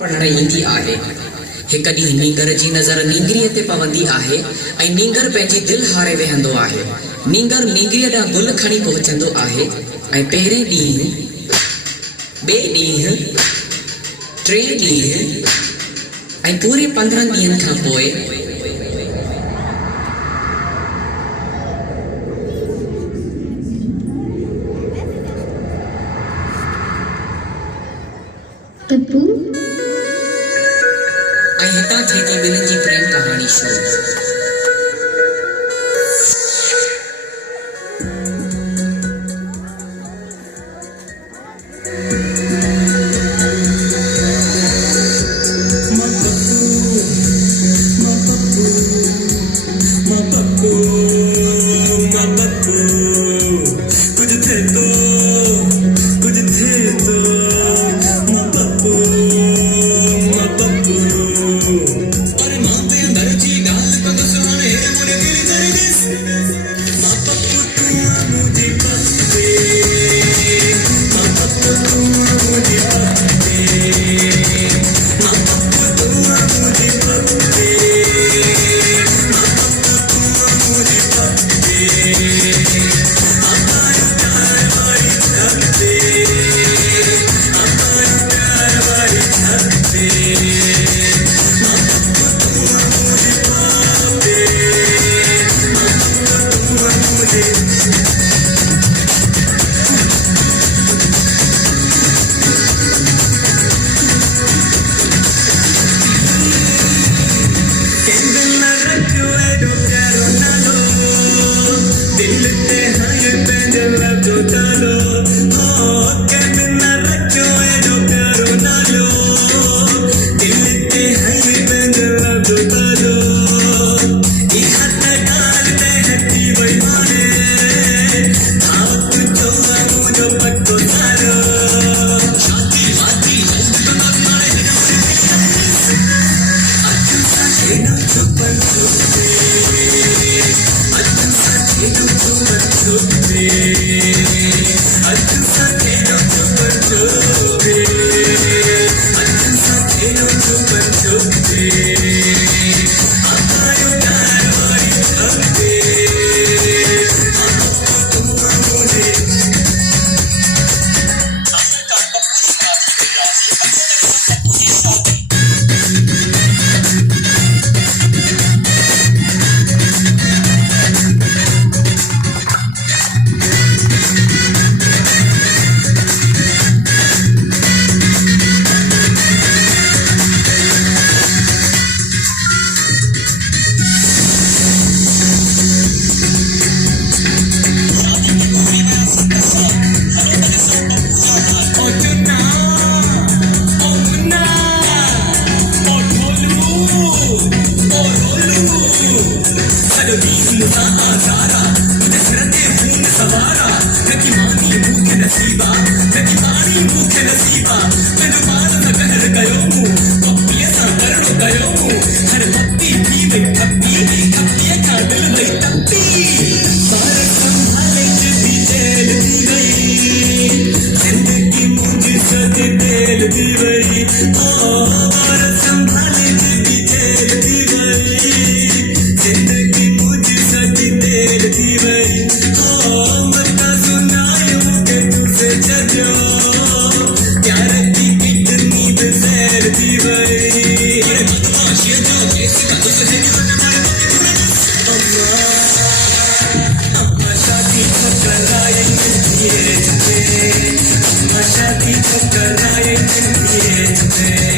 पढ़ण ईंदी आहे। हिक ॾींहुं नींगर जी नज़र नींगरीअ ते पवंदी आहे ऐं नींगर पंहिंजी दिलि हारे वेहंदो आहे। नींगर नींगरीअ ॾांहुं गुल खणी पहुचंदो आहे ऐं पहिरें ॾींहुं, ॿिए ॾींहुं, टे ॾींहं ऐं पूरे 15 ॾींहंनि खां पोइ पप्पू ऐं हितां थिए थी ॿिन्हिनि जी प्रेम कहाणी शुरू। Shadi, Karayae,